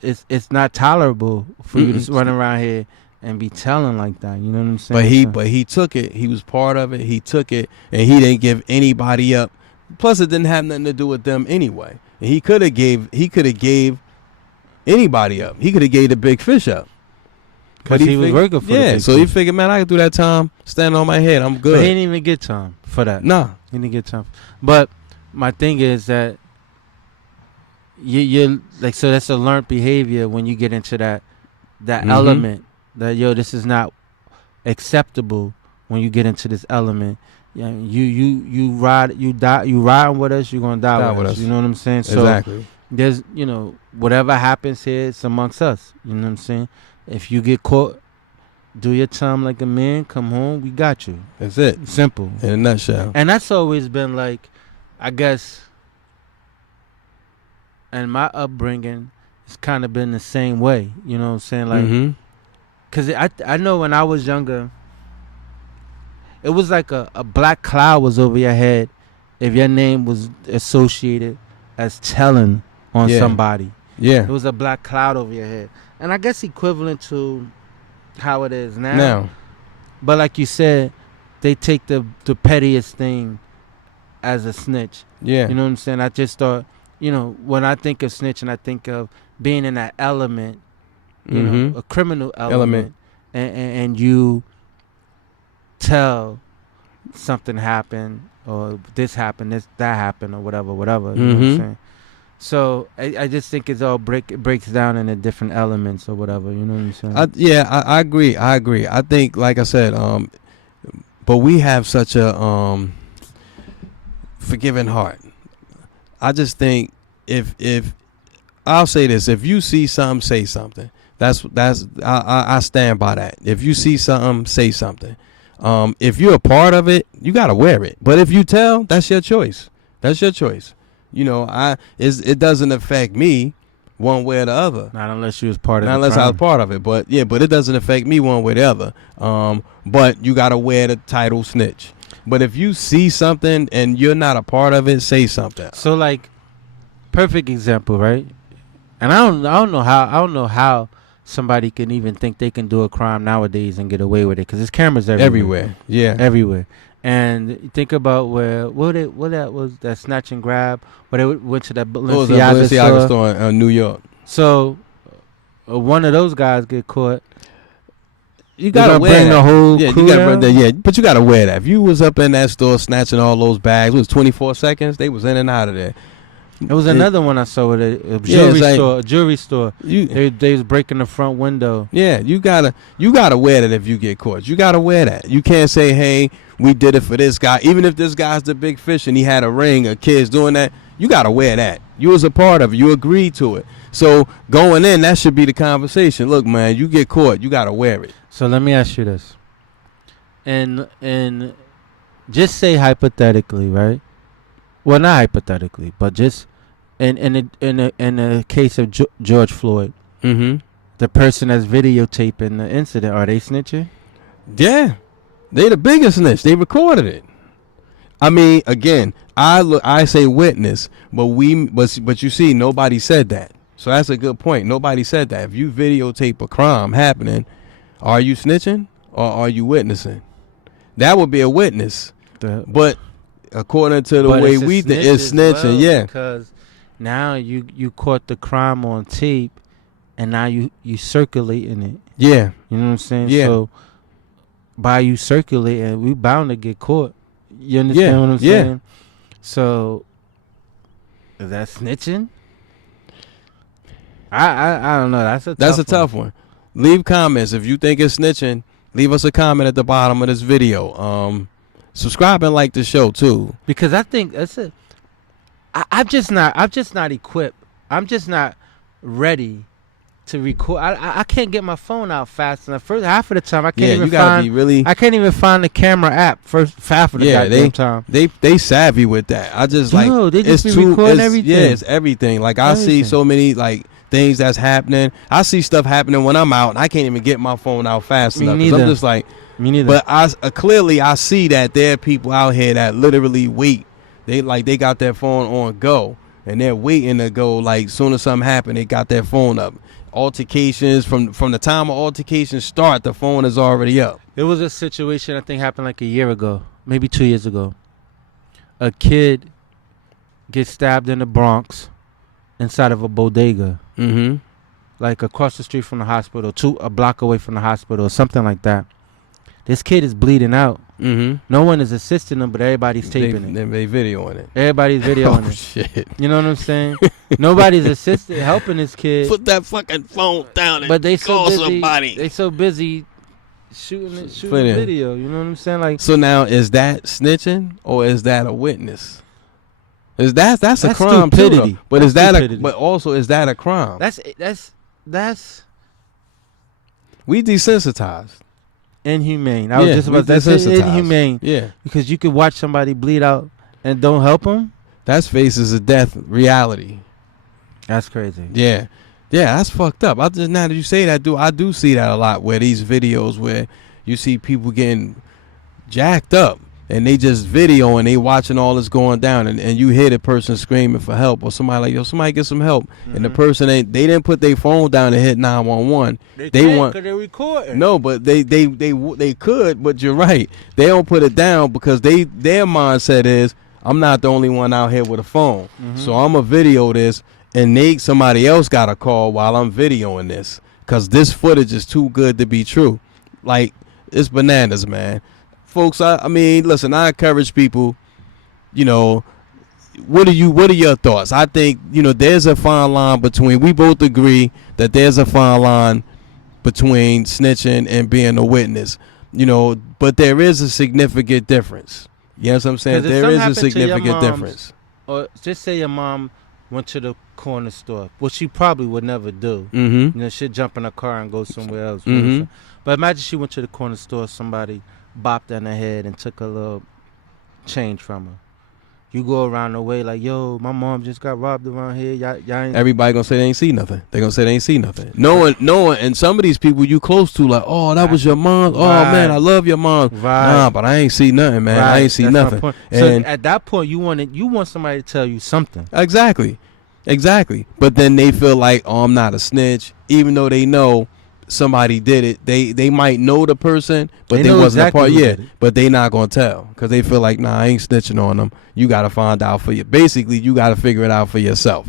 it's not tolerable for you to run around here and be telling like that. You know what I'm saying? But he took it. He was part of it. He took it, and he didn't give anybody up. Plus, it didn't have nothing to do with them anyway. And he could have gave anybody up. He could have gave the big fish up. Because he was working for the big so fish. he figured, man, I can do that time standing on my head. I'm good. But he didn't even get time for that. Nah. He didn't get time. But my thing is that you're like, so that's a learned behavior when you get into that element that, yo, this is not acceptable. When you get into this element, yeah, you ride with us, you're gonna die with us. You know what I'm saying? So exactly. There's, whatever happens here, it's amongst us. You know what I'm saying? If you get caught, do your time like a man, come home, we got you. That's it. Simple. In a nutshell. And that's always been like, I guess, and my upbringing has kind of been the same way. You know what I'm saying? Like, because I know when I was younger, it was like a black cloud was over your head if your name was associated as telling on somebody. Yeah. It was a black cloud over your head. And I guess equivalent to how it is now. But like you said, they take the pettiest thing as a snitch. Yeah. You know what I'm saying? I just thought, when I think of snitch and I think of being in that element, a criminal element. And you tell something happened or this happened, that happened or whatever. You know what I'm saying? So I just think it's all breaks down into different elements or whatever. You know what I'm saying? I agree. I think, like I said, but we have such a forgiving heart. I just think if I'll say this, if you see something, say something. I stand by that. If you see something, say something. If you're a part of it, you gotta wear it. But if you tell, that's your choice. That's your choice. It doesn't affect me one way or the other. Not unless you was part of it. Not unless I was part of it. But it doesn't affect me one way or the other. But you gotta wear the title snitch. But if you see something and you're not a part of it, say something. So like, perfect example, right? And I don't know how somebody can even think they can do a crime nowadays and get away with it, because there's cameras everywhere. Yeah, everywhere. And think about what that was, that snatch and grab, where they went to that Balenciaga store in New York. So one of those guys get caught. You gotta wear bring that. The whole yeah, crew you gotta down? bring that. Yeah, but you gotta wear that. If you was up in that store snatching all those bags, it was 24 seconds. They was in and out of there. There was another one I saw with a jewelry store. They was breaking the front window. Yeah, you gotta wear that if you get caught. You gotta wear that. You can't say, hey, we did it for this guy. Even if this guy's the big fish and he had a ring or kids doing that, you gotta wear that. You was a part of it. You agreed to it. So going in, that should be the conversation. Look, man, you get caught, you gotta wear it. So let me ask you this. And just say hypothetically, right? Well, not hypothetically, but just in the case of George Floyd, the person that's videotaping the incident, are they snitching? Yeah, they the biggest snitch. They recorded it. I mean, again, I say witness, but you see, nobody said that. So that's a good point. Nobody said that. If you videotape a crime happening, are you snitching or are you witnessing? That would be a witness. But according to the way we think, it's snitching. Yeah, because now you caught the crime on tape, and now you circulating it. Yeah, you know what I'm saying. Yeah. So by you circulating, we bound to get caught. You understand what I'm saying? So is that snitching? I don't know. That's a tough one. Leave comments if you think it's snitching. Leave us a comment at the bottom of this video. Subscribe and like the show too, because I think that's it. I'm just not equipped. I'm just not ready to record. I can't get my phone out fast enough. First half of the time, I can't even find the camera app. First half of the goddamn time. They savvy with that. I just they just be recording everything. Yeah, it's everything. Like I see so many things that's happening. I see stuff happening when I'm out, and I can't even get my phone out fast enough. I'm just like, me neither. But I see that there are people out here that literally wait. They got their phone on go, and they're waiting to go. Like soon as something happen, they got their phone up. altercations from the time of altercations start, the phone is already up. There was a situation I think happened like a year ago, maybe 2 years ago. A kid gets stabbed in the Bronx inside of a bodega, like across the street from the hospital, a block away from the hospital, or something like that. This kid is bleeding out. No one is assisting him, but everybody's taping it. They videoing it. Everybody's videoing it. Shit. You know what I'm saying? Nobody's assisting, helping this kid. Put that fucking phone down and but they so call busy, somebody. They so busy shooting video. You know what I'm saying? Like, so now, is that snitching or is that a witness? That's a crime stupidity. too, but that's is that stupidity. but also is that a crime? That's we desensitized. Inhumane. I was just about to say inhumane. Yeah, because you could watch somebody bleed out and don't help them. That's faces of death reality. That's crazy. Yeah, that's fucked up. Now that you say that, I do see that a lot, where these videos where you see people getting jacked up and they just video and they watching all this going down, and you hear the person screaming for help, or somebody like, yo, somebody get some help, and the person they didn't put their phone down and hit 911. They want, because they're recording. No, but they could, but you're right. They don't put it down because their mindset is, I'm not the only one out here with a phone, so I'm gonna video this, and somebody else got a call while I'm videoing this, because this footage is too good to be true. Like, it's bananas, man. Folks, I mean, listen, I encourage people, what are your thoughts? I think, there's a fine line between, we both agree that there's a fine line between snitching and being a witness, but there is a significant difference. You know what I'm saying? There is a significant difference. Or just say your mom went to the corner store, which she probably would never do. She'd jump in a car and go somewhere else. But imagine she went to the corner store, somebody bopped on her head and took a little change from her. You go around the way like, yo, my mom just got robbed around here. Y'all ain't. Everybody gonna say they ain't see nothing. They gonna say they ain't see nothing. No one, and some of these people you close to, like, oh, that was your mom. Oh man, I love your mom. Nah, but I ain't see nothing, man. I ain't see nothing. And so at that point, you want somebody to tell you something. Exactly. But then they feel like, oh, I'm not a snitch, even though they know somebody did it. They might know the person, but they wasn't a part. Yeah, but they not gonna tell because they feel like, nah, I ain't snitching on them. You gotta find out for you. Basically, you gotta figure it out for yourself.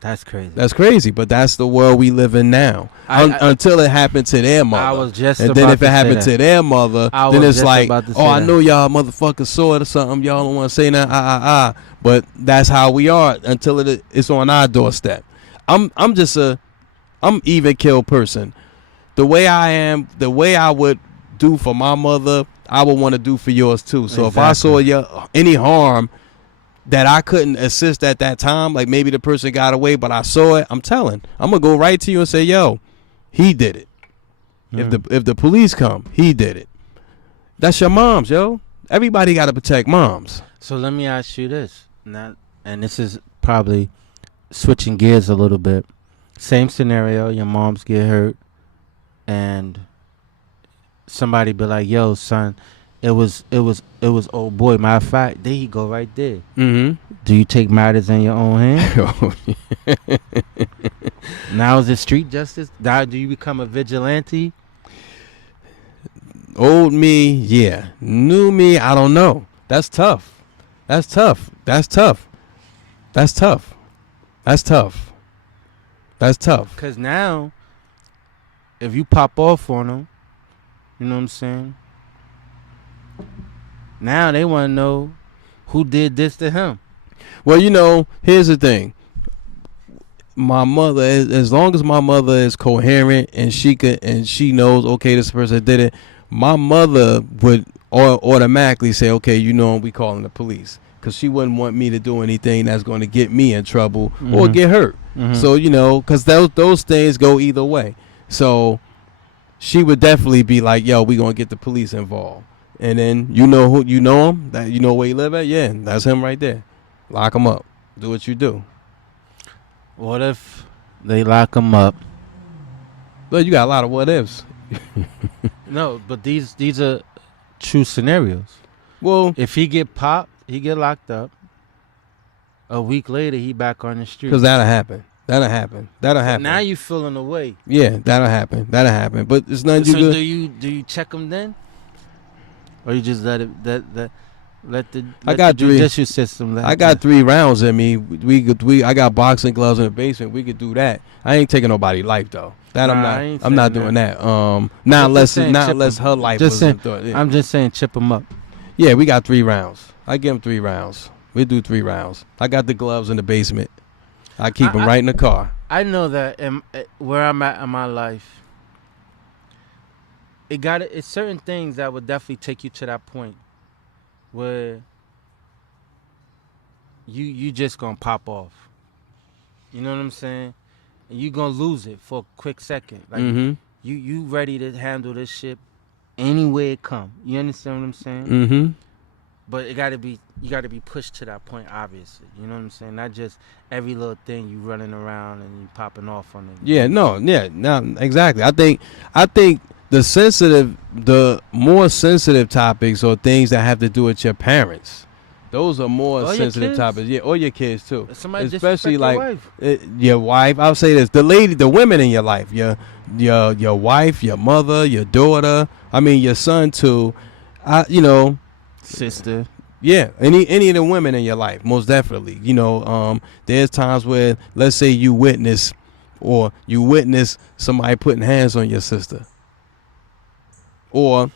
That's crazy. That's crazy, but that's the world we live in now. Until it happened to their mother. I was just and about then if to it happened say to their mother, then it's like, oh, I know y'all motherfuckers saw it or something. Y'all don't want to say that. But that's how we are until it's on our doorstep. I'm even kill person. The way I am, the way I would do for my mother, I would want to do for yours too. So if I saw any harm that I couldn't assist at that time, like maybe the person got away, but I saw it, I'm gonna go right to you and say, yo, he did it. If the police come, he did it. That's your mom's, yo. Everybody got to protect moms. So let me ask you this, and this is probably switching gears a little bit. Same scenario, your moms get hurt, and somebody be like, yo, son, it was old boy. Matter of fact, there you go right there. Do you take matters in your own hand? Now is it street justice? Now do you become a vigilante? Old me, yeah. New me, I don't know. That's tough. That's tough. Because now, if you pop off on them, you know what I'm saying? Now they want to know who did this to him. Well, here's the thing. My mother, as long as my mother is coherent and she knows, okay, this person did it, my mother would automatically say, okay, we calling the police, because she wouldn't want me to do anything that's going to get me in trouble or get hurt. So because those things go either way. So she would definitely be like, yo, we gonna get the police involved. And then him, that where he live at, yeah, that's him right there. Lock him up. Do what you do. What if they lock him up? Well, you got a lot of what ifs. No, but these are true scenarios. Well, if he get popped, he get locked up. A week later, he back on the street. Because that'll happen. That'll happen. That'll happen. Now you feeling away. Yeah, that'll happen. That'll happen. But it's nothing So you do you check them then, or you just let the judicial system? I got 3 rounds in me. I got boxing gloves in the basement. We could do that. I ain't taking nobody's life though. That I'm not doing that. Not unless her life was in thought. Yeah. I'm just saying chip them up. Yeah, we got 3 rounds. I give them 3 rounds. We do 3 rounds. I got the gloves in the basement. I keep them right in the car. I know that where I'm at in my life, it's certain things that would definitely take you to that point where you just gonna pop off. You know what I'm saying? And you gonna lose it for a quick second. Like you ready to handle this shit any way it come. You understand what I'm saying? Mm-hmm. But you gotta be pushed to that point, obviously. You know what I'm saying? Not just every little thing you running around and you popping off on it. Yeah, no, exactly. I think the more sensitive topics or things that have to do with your parents, those are more sensitive topics. Yeah, or your kids too. Somebody especially like your wife. I'll say this: the women in your life, your wife, your mother, your daughter. I mean, your son too. Sister. Yeah, any of the women in your life, most definitely. There's times where, let's say, you witness somebody putting hands on your sister, or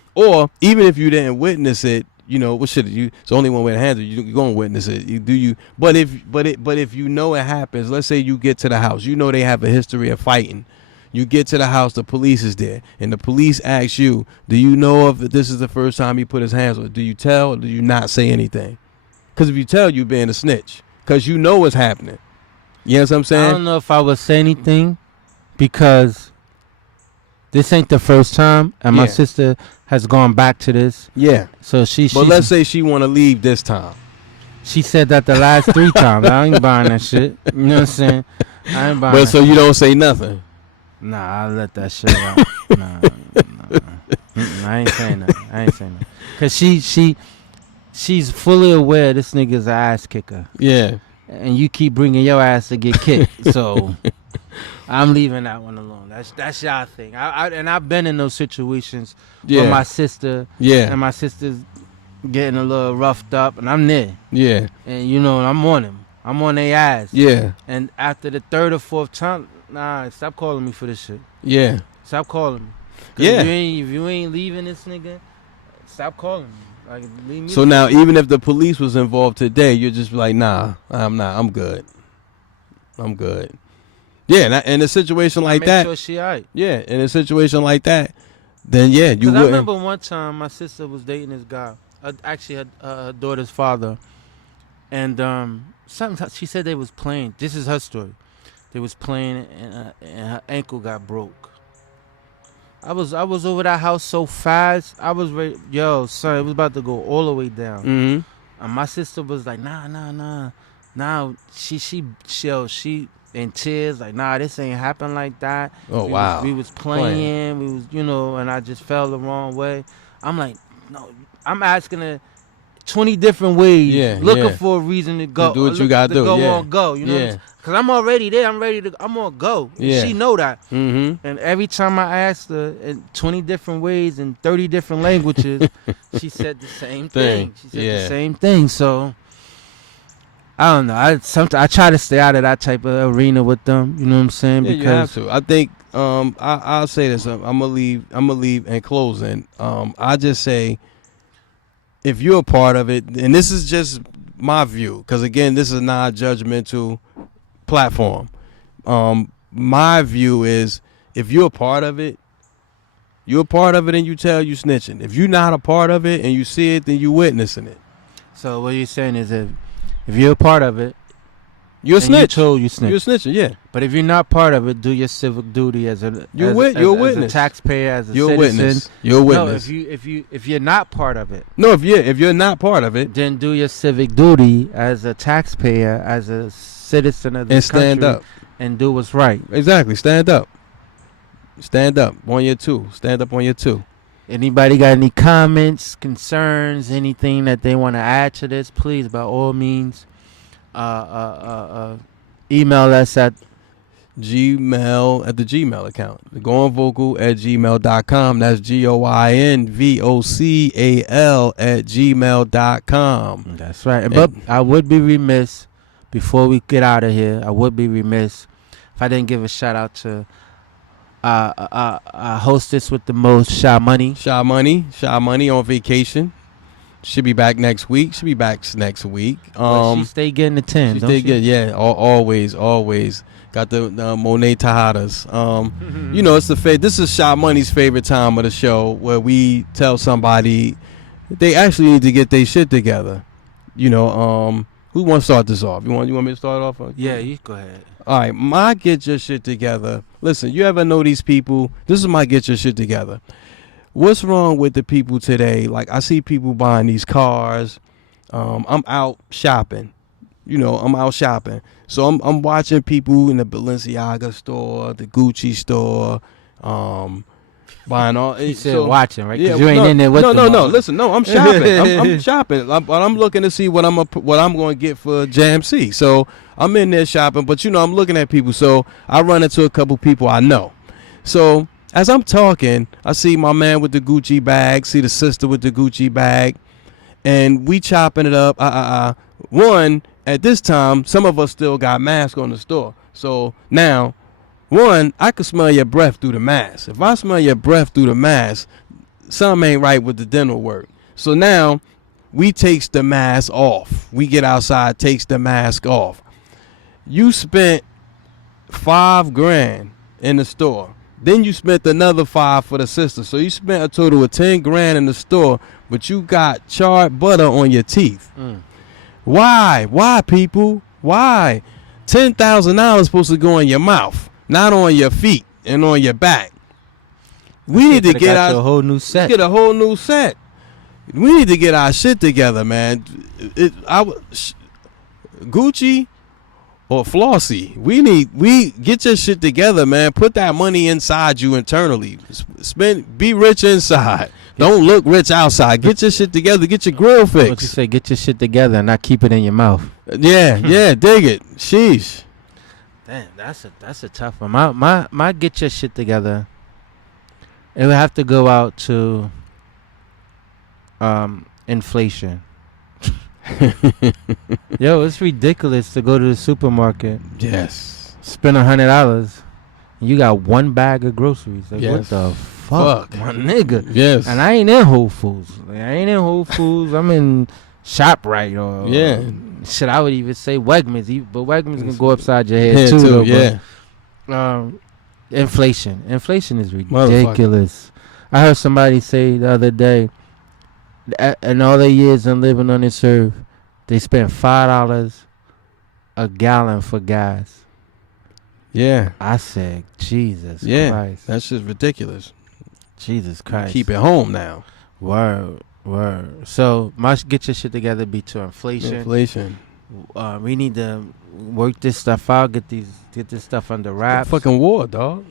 even if you didn't witness it, what should you? It's only one way to handle it. You're gonna witness it. But if you know it happens, let's say you get to the house, they have a history of fighting. You get to the house, the police is there, and the police ask you, do you know if this is the first time he put his hands on? Do you tell or do you not say anything? Because if you tell, you being a snitch, because you know what's happening. You know what I'm saying? I don't know if I would say anything, because this ain't the first time, and my sister has gone back to this. Yeah. So But let's say she want to leave this time. She said that the last 3 times. I ain't buying that shit. You know what I'm saying? I ain't buying But so you don't say nothing? Nah, I let that shit out. Nah. I ain't saying that. Cause she's fully aware this nigga's an ass kicker. Yeah. And you keep bringing your ass to get kicked. So I'm leaving that one alone. That's y'all thing. I've been in those situations with my sister. Yeah. And my sister's getting a little roughed up, and I'm there. Yeah. And I'm on him. I'm on their ass. Yeah. And after the 3rd or 4th time, nah, stop calling me for this shit. Yeah. Stop calling me. Yeah. If you ain't leaving this nigga, stop calling me. Like, leave me. So now, even if the police was involved today, you're just like, nah, I'm not. I'm good. Yeah, in a situation like that. Make sure she alright. Yeah, in a situation like that, then yeah, you wouldn't. I remember one time my sister was dating this guy. Actually, her daughter's father, and sometimes she said they was playing. This is her story. They was playing, and her ankle got broke. I was over that house so fast. I was ready. Yo, son, it was about to go all the way down. Mm-hmm. And my sister was like, nah. She in tears, like, nah, this ain't happen like that. Oh, wow. We was playing. We was, and I just fell the wrong way. I'm like, no, I'm asking her 20 different ways, looking for a reason to go. Do what you gotta do. Go. You know, because I'm already there. I'm gonna go. Yeah. She know that. Mm-hmm. And every time I asked her in 20 different ways in 30 different languages, she said the same thing. She said the same thing. So I don't know. I try to stay out of that type of arena with them. You know what I'm saying? Yeah, because you have to. I think I'll say this. I'm gonna leave in closing. I just say, if you're a part of it, and this is just my view, because again, this is not a judgmental platform. My view is, if you're a part of it, and you tell, you snitching. If you're not a part of it and you see it, then you witnessing it. So what you're saying is, if you're a part of it, you're a snitch. You snitch. You're snitching, yeah. But if you're not part of it, do your civic duty as a witness. As a taxpayer, as a you're citizen. You're a witness. No, if you're not part of it. No, if you're not part of it, then do your civic duty as a taxpayer, as a citizen of this country, stand up and do what's right. Exactly. Stand up on your two. Stand up on your two. Anybody got any comments, concerns, anything that they want to add to this? Please, by all means, email us at Gmail at the Gmail account. Goin Vocal at gmail.com. That's GOINVOCAL at gmail.com. That's right. But I would be remiss before we get out of here. I would be remiss if I didn't give a shout out to hostess with the most, Shy Money. Shy Money on vacation. She'll be back next week. She stay getting the 10. She stay good. Yeah, always. Got the Monet Tejadas. You know, it's this is Shy Money's favorite time of the show where we tell somebody they actually need to get their shit together. You know, who wants to start this off? You want me to start off? Yeah, you go ahead. All right, my get your shit together. Listen, you ever know these people? This is my get your shit together. What's wrong with the people today? Like, I see people buying these cars. I'm out shopping. You know, I'm out shopping. So I'm watching people in the Balenciaga store, the Gucci store, buying all. You said watching, right? Yeah, you ain't in there with them. No. Listen, no, I'm shopping. I'm shopping. But I'm looking to see what I'm going to get for JamC. So I'm in there shopping. But you know, I'm looking at people. So I run into a couple people I know. So as I'm talking, I see my man with the Gucci bag, see the sister with the Gucci bag, and we chopping it up. One, at this time, some of us still got masks on the store. So now, one, I can smell your breath through the mask. If I smell your breath through the mask, something ain't right with the dental work. So now, we takes the mask off. We get outside, takes the mask off. You spent $5,000 in the store. Then you spent another $5,000 for the sister. So you spent a total of $10,000 in the store, but you got charred butter on your teeth. Why? Why, people? Why? $10,000 supposed to go in your mouth, not on your feet and on your back. We need to get a whole new set. Get a whole new set. We need to get our shit together, man. Gucci or Flossy, we get your shit together, man. Put that money inside you internally. Be rich inside. Don't look rich outside. Get your shit together. Get your grill fixed. What you say? Get your shit together and not keep it in your mouth. Yeah, dig it. Sheesh. Damn, that's a tough one. My get your shit together. It would have to go out to inflation. Yo, it's ridiculous to go to the supermarket. Yes. Spend $100. You got one bag of groceries. Like, yes. What the fuck, my nigga? Yes. And I ain't in Whole Foods. I'm in ShopRite or shit. I would even say Wegmans, but Wegmans can go upside your head too. Though, yeah. But, inflation is ridiculous. I heard somebody say the other day, in all their years of living on this earth, they spent $5 a gallon for gas. Yeah. I said, Jesus Christ. That's just ridiculous. Jesus Christ. Keep it home now. Word. So, get your shit together, be to inflation. We need to work this stuff out, get this stuff under wraps. Fucking war, dog.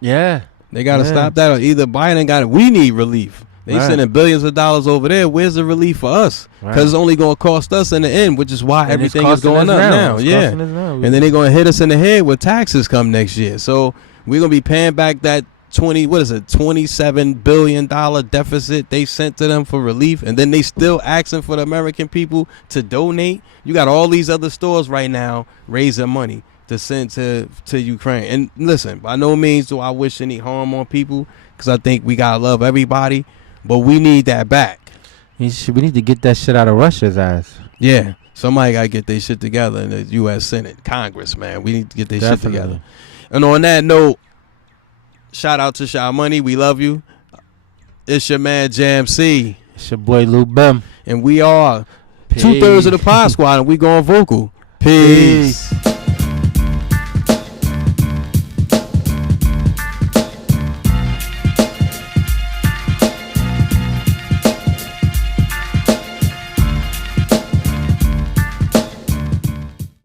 Yeah. They got to stop that. Or either Biden got it. We need relief. They sending billions of dollars over there. Where's the relief for us? Because it's only going to cost us in the end, which is why everything is going up now. Yeah. And then they're going to hit us in the head with taxes come next year. So we're going to be paying back that $27 billion deficit they sent to them for relief. And then they still asking for the American people to donate. You got all these other stores right now raising money to send to Ukraine. And listen, by no means do I wish any harm on people, because I think we got to love everybody. But we need that back. We need to get that shit out of Russia's ass. Yeah. Somebody got to get their shit together in the U.S. Senate, Congress, man. We need to get their shit together. And on that note, shout out to Shy Money. We love you. It's your man, JamC. It's your boy, Lou-Bim. And we are 2/3 of the Pod Squad, and we going vocal. Peace.